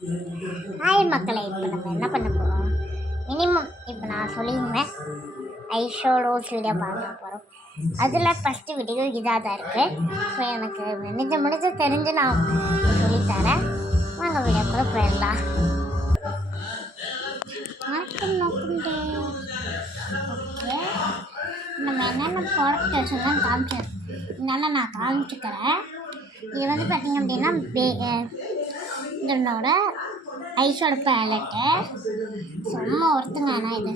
Hi மக்களை, இப்போ நம்ம என்ன பண்ண போகிறோம்? மினிமம் இப்போ நான் சொல்லியிருந்தேன் ஐஷோடோஸ் வீடியோ பார்க்க போகிறோம். அதில் ஃபஸ்ட்டு வீடியோ இதாக தான் இருக்குது. ஸோ எனக்கு முடிஞ்ச தெரிஞ்சு நான் சொல்லித்தரேன். வாங்க வீடியோக்குள்ளே போயிடலாம். ஓகே, நம்ம என்னென்ன ப்ராடக்ட் வச்சுருந்தோம் காமிச்சது இதனால நான் காமிச்சுக்கிறேன். இது வந்து பார்த்திங்க அப்படின்னா இதனோட ஐஷோட பேலட்டு செம்ம ஒருத்துங்க. ஆனால் இது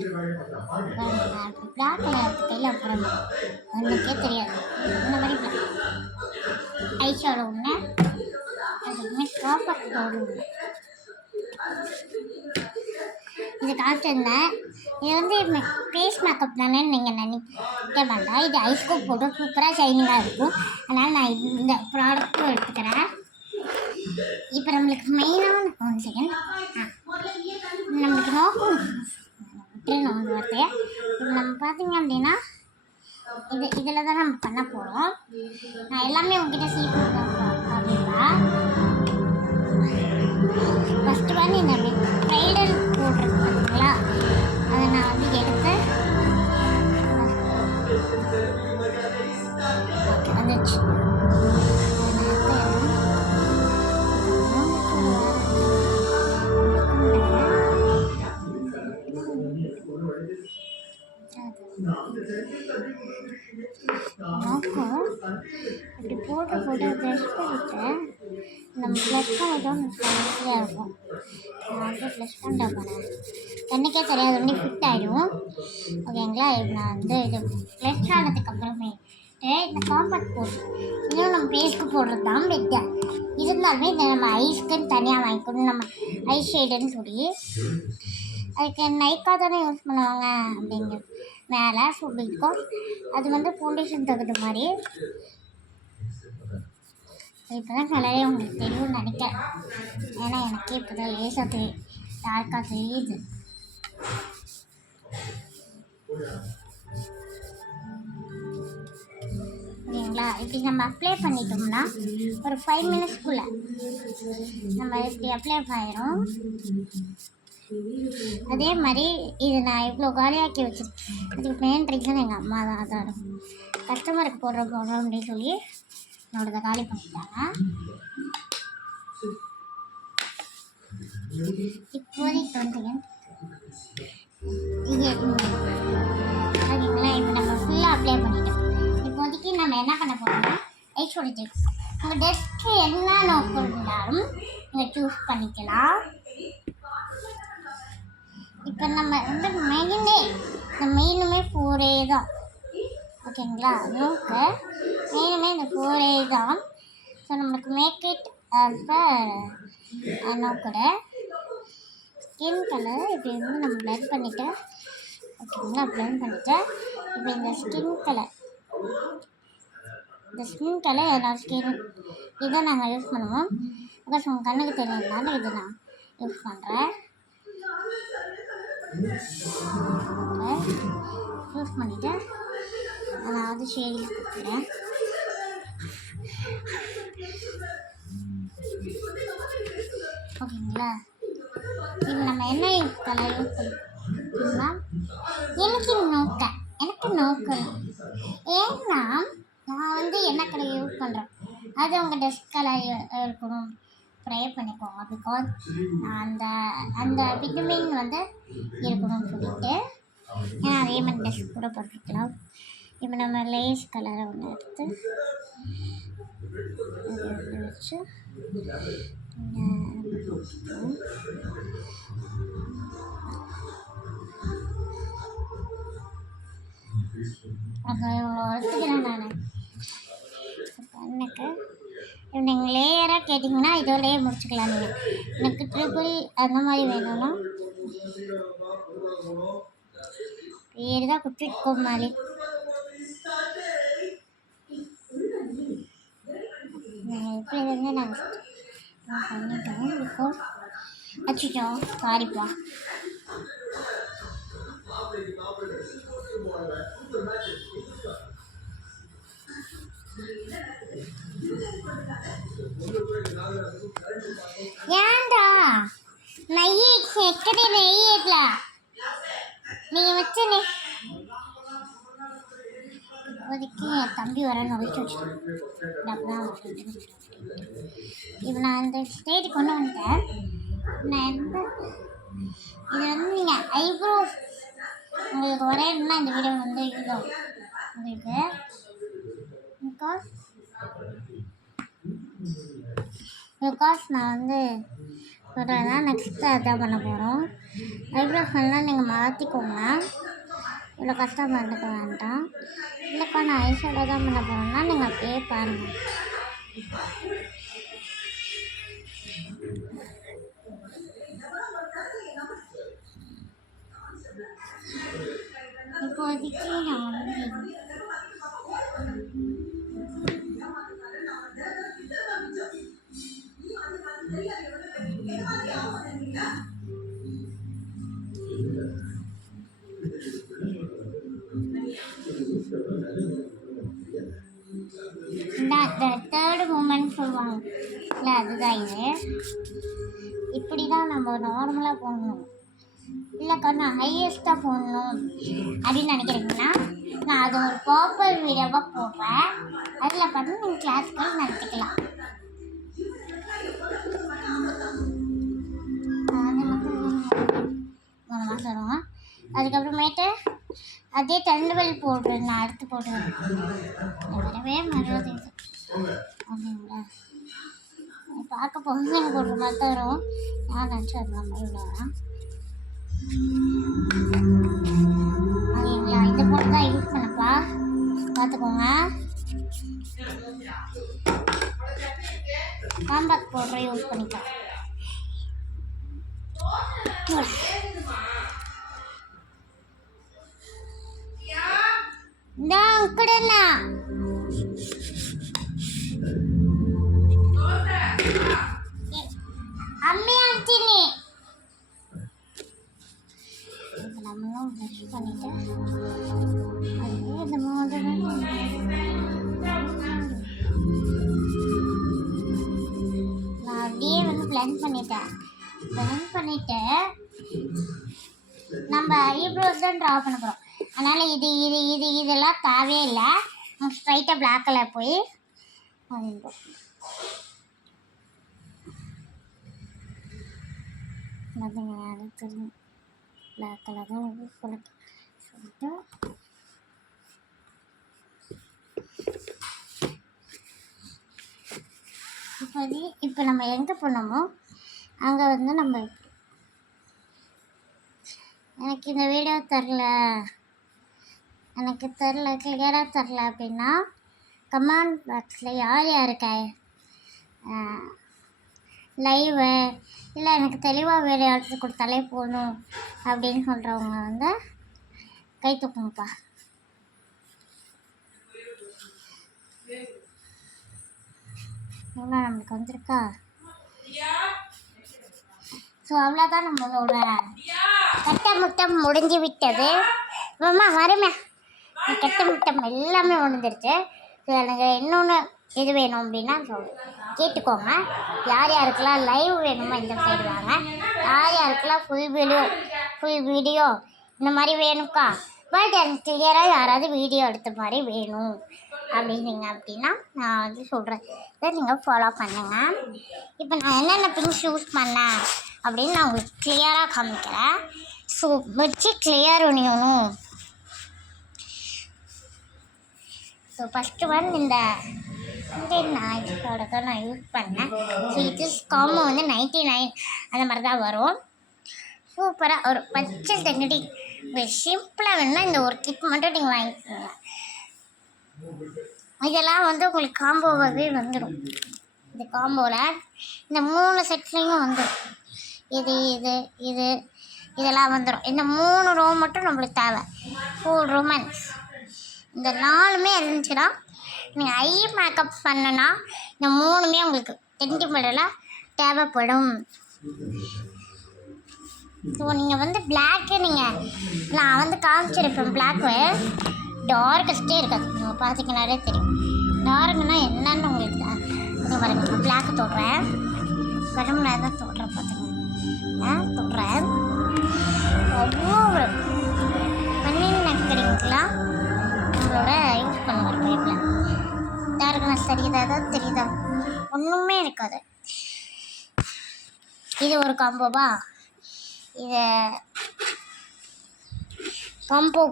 பிளாக் கலர் கையில் அப்புறம் ஒன்றுக்கே தெரியாது. இந்த மாதிரி ஐஷோட ஒன்று, அதுக்குமே ப்ராப்பர்ட் ஒன்று இது காமிச்சிருந்தேன். இது வந்து ஃபேஸ் மேக்கப் தானே நீங்கள் நினைக்க வேண்டாம். இது ஐஸ்கோப் போட்டு சூப்பராக ஷைனிங்காக இருக்கும். அதனால் நான் இந்த ப்ராடக்ட்டும் எடுத்துக்கிறேன். இப்போ நம்மளுக்கு மெயினான ஒன் செகண்ட் நம்மளுக்கு நோக்கம் வார்த்தையை இப்போ நம்ம பார்த்திங்க அப்படின்னா இதில் தான் நம்ம பண்ண போகிறோம். நான் எல்லாமே உங்ககிட்ட சீக்கிரம் அப்படின்னா ஃபஸ்ட்டு வந்து இந்த ப்ரைடல் போடுறது பார்த்தீங்களா, அதை நான் வந்து எடுத்து வந்துச்சு. இப்படி போட்டு ப்ரெஷ் பண்ணிட்டு நம்ம ப்ளஷ் பண்ணிட்டோம் ஈஸியாக இருக்கும். நான் வந்து ப்ளஷ் பண்ணிட்ட போனேன், கண்ணுக்கே தெரியாது, ஒன்றே ஃபிட் ஆகிடும். ஓகேங்களா? இப்போ நான் வந்து இது ப்ளஷ் ஆனதுக்கப்புறமே இந்த காம்பேக்ட் போட்டு இன்னும் நம்ம ஃபேஸ்க்கு போடுறது தான் பெட்டர். இருந்தாலுமே இதை நம்ம ஐஸ்க்குன்னு தனியாக வாங்கிக்கணும். நம்ம ஐ ஷேடுன்னு சொல்லி அதுக்கு நைக்காக தானே யூஸ் பண்ணுவாங்க அப்படிங்கிற மேலே சொல்லியிருக்கோம். அது வந்து ஃபவுண்டேஷன் தகுந்த மாதிரி இப்போ தான் கலரே உங்களுக்கு தெரியும்னு நினைக்கிறேன். ஏன்னா எனக்கே இப்போ தான் லேசாக டார்க்காக தெரியுது. ஓகேங்களா? இப்படி நம்ம அப்ளை பண்ணிட்டோம்னா ஒரு 5 மினிட்ஸ்க்குள்ளே நம்ம இப்படி அப்ளை பண்ணிடும். அதே மாதிரி இது நான் இவ்வளோ காலியாக்கி வச்சுருக்கேன். அதுக்கு மெயின் ரீசன் எங்கள் அம்மா தான். அதான் கஸ்டமருக்கு போடுறோம் அப்படின்னு சொல்லி என்னோடதை காலி பண்ணிட்டாங்க. இப்போதைக்கு வந்து இது ஓகேங்களா? இப்போ நம்ம ஃபுல்லாக அப்ளை பண்ணிட்டோம். இப்போதைக்கு நம்ம என்ன பண்ண போகிறோம்னா ஐஷோட ஜெல். உங்கள் டெஸ்க்கு என்ன நோக்கம் இருந்தாலும் நீங்கள் சூஸ் பண்ணிக்கலாம். இப்போ நம்ம வந்து மெயினுமே 4A தான். ஓகேங்களா? நோக்கு மெயினுமே இந்த 4A தான். ஸோ நம்மளுக்கு மேக் இட் நோக்கோட ஸ்கின் கலர் இப்படி வந்து நம்ம பிளெண்ட் பண்ணிவிட்டு, ஓகேங்களா? பிளெண்ட் பண்ணிவிட்டு இப்போ இந்த ஸ்கின் கலர் என்னோட ஸ்கின் இதை நாங்கள் யூஸ் பண்ணுவோம். பிகாஸ் உங்கள் கண்ணுக்கு தெரியறதுனால இதை நான் யூஸ் பண்ணுறேன். யூஸ் பண்ணிவிட்டு நான் வந்து ஷேடிங் கொடுக்குறேன். ஓகேங்களா? இப்போ நம்ம என்ன கலர் யூஸ் பண்ணோம்னா எனக்கு நோக்கம் ஏன்னா நான் வந்து என்ன கலர் யூஸ் பண்ணுறேன் அது உங்கள் ட்ரெஸ் கலர் இருக்கணும். ப்ரே பண்ணிக்கோங்க. பிகாஸ் அந்த விட்டமின் வந்து இருக்கணும்னு சொல்லிட்டு ஏன்னா அதே மாதிரி ட்ரெஸ் கூட போட்டுக்கலாம். இப்போ நம்ம லேஸ் கலரை ஒன்று எடுத்து வச்சு அப்போ இவ்வளோ எடுத்துக்கிறேன் நான் கண்ணுக்கு. நீங்கள் லேயராக கேட்டிங்கன்னா இதோடையே முடிச்சுக்கலாம். நீங்கள் எனக்கு ட்ரிபிள் அந்த மாதிரி வேணும்னா பேர் தான் குட்டிட்டு மாதிரி எப்படி வந்து நாங்கள் பண்ணிட்டோம். பிகாஸ் வச்சுட்டோம். சாரிப்பா. ஏன்டா பக்கத்து நெய் ஏற்றல நீங்கள் வச்சு இப்போதைக்கு என் தம்பி வரன்னு ஒழிச்சு வச்சுட்டேன். இப்போ நான் இந்த ஸ்டேஜ் கொண்டு வந்துட்டேன். நான் எந்த இதில் வந்து நீங்கள் ஐப்ரோ உங்களுக்கு வரையணும்னா இந்த வீடியோ வந்து யூஸ் ஆகும் உங்களுக்கு. பிகாஸ் நான் வந்து சொல்கிறேன்னா நெக்ஸ்ட்டு அதான் பண்ண போகிறோம். ஐப்ரோஸ் எல்லாம் நீங்கள் மாற்றிக்கோங்க, இவ்வளோ கஷ்டம் பண்ணிக்க வேண்டாம். இல்லைக்கா நான் ஐஷேடோ தான் பண்ண போகிறேன்னா நீங்கள் அப்படியே பாருங்கள். இப்போதைக்கு நான் வந்து இந்த தேர்டு மூமெண்ட் சொல்லுவாங்க இல்லை, அதுதான் இது. இப்படி தான் நம்ம நார்மலாக போடணும். இல்லைக்கா நான் ஹையஸ்ட்டாக போடணும் அப்படின்னு நினைக்கிறீங்கன்னா நான் அது ஒரு ப்ராப்பர் வீடியோவாக போடுறேன். அதில் பார்த்து நீங்கள் கிளாஸ்கள் நடத்திக்கலாம். அது மட்டும் 3 மாதம் வரும். அதுக்கப்புறமேட்டு அதே தண்டுவல் போடுறேன், நான் அடுத்து போடுறேன். வரவே மரியாதை அப்படிங்களா பார்க்க போகும்போது எனக்கு ஒரு மாதிரி தான் வரும். நான் நினச்சி வரலாம் மறுபடியும் ஓகேங்களா. இந்த போட்டு தான் யூஸ் பண்ணப்பா, பார்த்துக்கோங்க. காம்பேக்ட் பவுடரை யூஸ் பண்ணிக்கலாம். இந்த அங்கடண்ணா அம்மி ஆச்சினி நம்மளும் ப்ரஷ் பண்ணிட்டு இந்த நான் அப்படியே வந்து பிளெண்ட் பண்ணிட்டேன். பிளெண்ட் பண்ணிட்டு நம்ம ஐப்ரோஸ் தான் ட்ரா பண்ண போகிறோம். அதனால் இதெல்லாம் தேவையே இல்லை. ஸ்ட்ரைட்டாக பிளாக் கலர் போய் அடுத்து பிளாக் கலர் தான் யூஸ் பண்ணிட்டு இப்போ நம்ம எங்கே போனோமோ அங்கே வந்து நம்ம எனக்கு இந்த வீடியோ கிளியராக தரல அப்படின்னா கமெண்ட் பாக்ஸில் யார் யாருக்கா லைவு இல்லை எனக்கு தெளிவாக வீடியோ எடுத்து கொடுத்தாலே போகணும் அப்படின்னு சொல்கிறவங்க வந்து கை தூக்குங்கப்பா. எவ்வளோ நம்மளுக்கு வந்திருக்கா? ஸோ அவ்வளோதான் நம்மளோட கட்டமுட்டம் முடிஞ்சு விட்டது. அம்மா வருமே கட்டமுட்டம் எல்லாமே முடிஞ்சிருச்சு. ஸோ எனக்கு இன்னொன்று எது வேணும் அப்படின்னா கேட்டுக்கோங்க. யார் யாருக்கெல்லாம் லைவ் வேணுமோ இந்த சைடு வாங்க. யார் யாருக்கெல்லாம் ஃபுல் வீடியோ இந்த மாதிரி வேணும்க்கா, பட் எனக்கு கிளியராக யாராவது வீடியோ எடுத்த மாதிரி வேணும் அப்படின்னா நான் வந்து சொல்கிறேன். இதை நீங்கள் ஃபாலோ பண்ணுங்கள். இப்போ நான் என்னென்ன திங்ஸ் யூஸ் பண்ணேன் அப்படின்னு நான் உங்களுக்கு கிளியராக காமிக்கிறேன். ஸோ வச்சு கிளியர் பண்ணிக்கணும். ஸோ ஃபஸ்ட்டு இந்த நாய்ஸோட தான் நான் யூஸ் பண்ணேன். ஸோ இது காம்போ வந்து 99 அந்த மாதிரி தான் வரும். சூப்பராக ஒரு பச்சை தண்ணி சிம்பிளாக வேணும்னா இந்த ஒரு கிட் மட்டும் நீங்கள் வாங்கிக்கோங்க. இதெல்லாம் வந்து உங்களுக்கு காம்போவாகவே வந்துடும். இந்த காம்போவில் இந்த 3 செட்லேயும் வந்துடும். இதெல்லாம் வந்துடும். இந்த 3 ரோ மட்டும் நம்மளுக்கு தேவை. ஃபுல் ரொமான்ஸ் இந்த 4மே இருந்துச்சுன்னா நீங்கள் ஐ மேக்கப் பண்ணனா இந்த 3மே உங்களுக்கு சென்டிமெண்டலாக தேவைப்படும். ஸோ நீங்கள் வந்து பிளாக்கு நான் வந்து காமிச்சிருப்பேன். பிளாக்கு டார்க்கஸ்ட்டே இருக்காது. நீங்கள் பார்த்திங்கனாலே தெரியும். டார்க்குன்னா என்னன்னு உங்களுக்கு பாருங்க. நான் பிளாக்கு தொடுறேன், கரும்பு தான் தொடுறேன். பார்த்துக்கோங்க தொடுறேன். தெரியுதா ஒன்றுமே இருக்காது. இது ஒரு காம்போவா, இதை காம்போ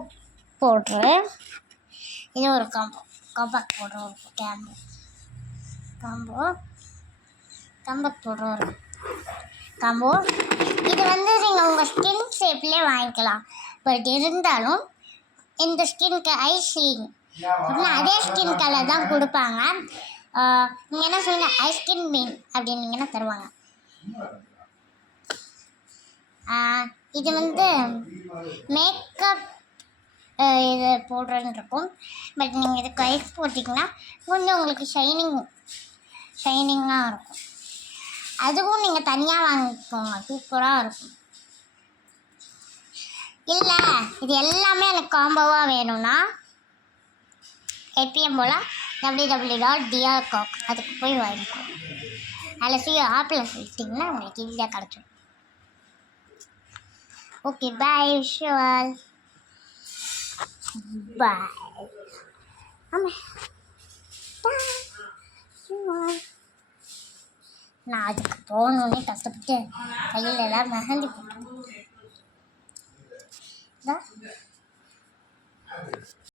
போடுற, இது ஒரு காம்பாக்ட் போடுற ஒரு காம்பாக்ட் போடுற ஒரு காம்போ. இது நீங்கள் உங்கள் ஸ்கின் ஷேப்லேயே வாங்கிக்கலாம். பட் இருந்தாலும் இந்த ஸ்கின்க்கு ஐஸ்கிரீம் அப்படின்னா அதே ஸ்கின் கலர் தான் கொடுப்பாங்க. நீங்கள் என்ன சொல்லுங்க, ஐஸ்கிரீம் மீன் அப்படின்னீங்கன்னா தருவாங்க. இது மேக்கப் இது போடுறேன்னு இருக்கும். பட் நீங்கள் இதுக்கு ஐஸ் போட்டிங்கன்னா கொஞ்சம் உங்களுக்கு ஷைனிங்காக இருக்கும். அதுவும் நீங்கள் தனியாக வாங்கிக்கோங்க, சூப்பராக இருக்கும். இல்லை இது எல்லாமே எனக்கு காம்போவாக வேணும்னா எப்பயும் போல் www.drcock அதுக்கு போய் வாங்கிக்கோங்க. அதில் ஆப்பில் சொல்லிட்டிங்கன்னா உங்களுக்கு ஈஸியாக கிடச்சிடும். ஓகே, பாய் விஷுவல், பாய். ஆமாம், நான் அதுக்கு போகணுன்னே கஷ்டப்பட்டு கையில் எல்லாம் மெஹந்தி போட்டேன்.